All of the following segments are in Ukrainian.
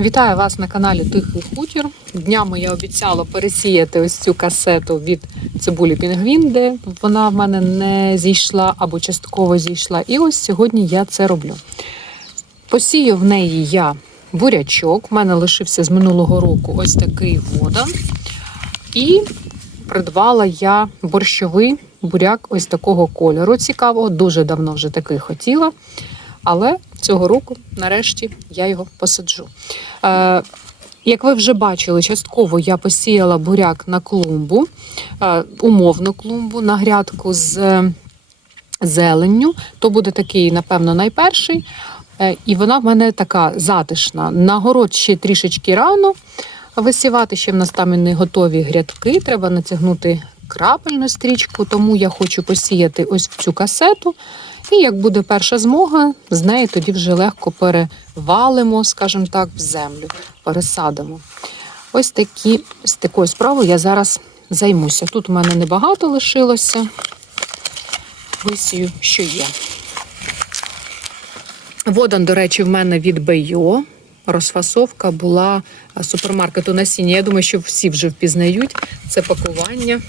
Вітаю вас на каналі Тихий Хутір. Днями я обіцяла пересіяти ось цю касету від цибулі Пінгвін, де вона в мене не зійшла або частково зійшла. І ось сьогодні я це роблю. Посію в неї я бурячок. У мене лишився з минулого року ось такий вода. І придбала я борщовий буряк ось такого кольору. Цікавого, дуже давно вже такий хотіла. Але цього року, нарешті, я його посаджу. Е, як ви вже бачили, частково я посіяла буряк на клумбу, е, умовну клумбу на грядку з е, зеленню. То буде такий, напевно, найперший. І вона в мене така затишна. На город ще трішечки рано висівати. Ще в нас там і не готові грядки. Треба натягнути крапельну стрічку, тому я хочу посіяти ось в цю касету. І як буде перша змога, з неї тоді вже легко перевалимо, скажімо так, в землю, пересадимо. Ось такі, з такою справою я зараз займуся. Тут у мене небагато лишилося. Висію, що є. Водан, до речі, в мене від Бейо. Розфасовка була супермаркету насіння. Я думаю, що всі вже впізнають це пакування.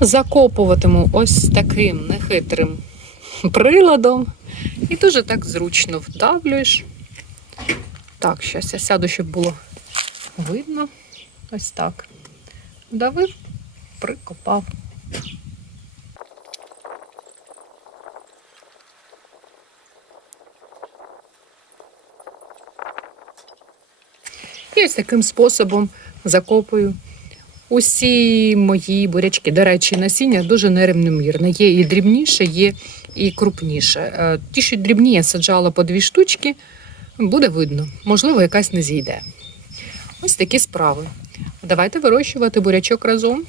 Закопуватиму ось таким нехитрим приладом. І дуже так зручно вдавлюєш. Так, зараз я сяду, щоб було видно. Ось так. Вдавив, прикопав. І ось таким способом закопую усі мої бурячки. До речі, насіння дуже нерівномірне. Є і дрібніше, є і крупніше. Е, Ті, що дрібні, я саджала по дві штучки, буде видно. Можливо, якась не зійде. Ось такі справи. Давайте вирощувати бурячок разом.